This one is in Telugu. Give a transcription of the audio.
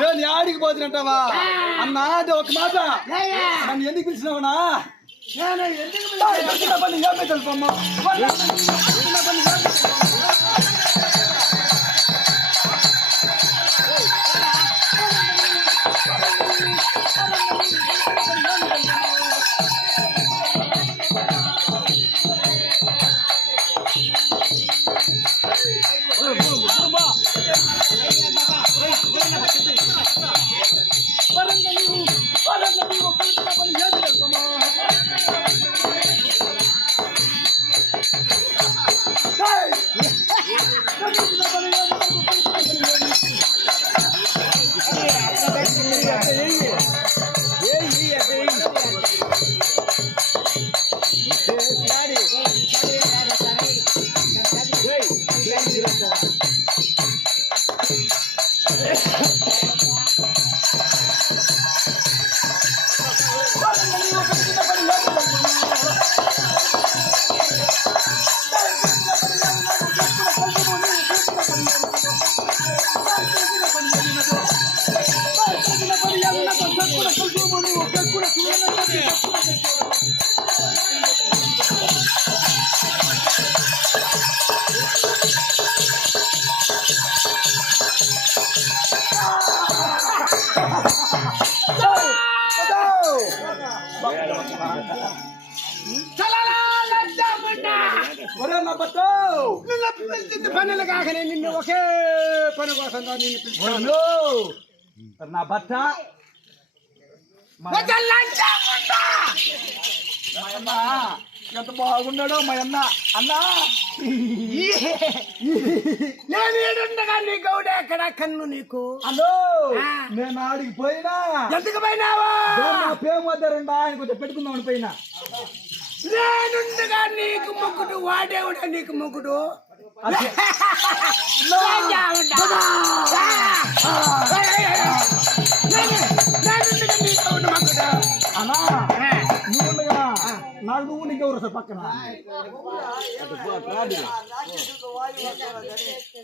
నేను ఆడికి పోతున్నట్టవా అన్నా అది ఒక మాట నన్ను ఎందుకు పిలిచినావునా పని ఏమే తెలుపమ్మా పనులు కాకనే నిన్ను ఒకే పని కోసం నిన్ను పిలుస్తాను. నా భర్త ఎంత బాగున్నాడో మా అన్న అన్నా నేను ఏడుండగా నీ గౌడ ఎక్కడ కన్ను నీకు అలో నేను ఆడికి పోయినా ఎందుకు పోయినావా పేమొద్దరండి ఆయన కొంచెం పెట్టుకుందామని పోయినా నేనుండగా నీకు మొక్కుడు వాడేవుడా నీకు మొక్కుడు అన్నా నువ్వుండగా నాకు నువ్వు నీకెవరు సార్ పక్కన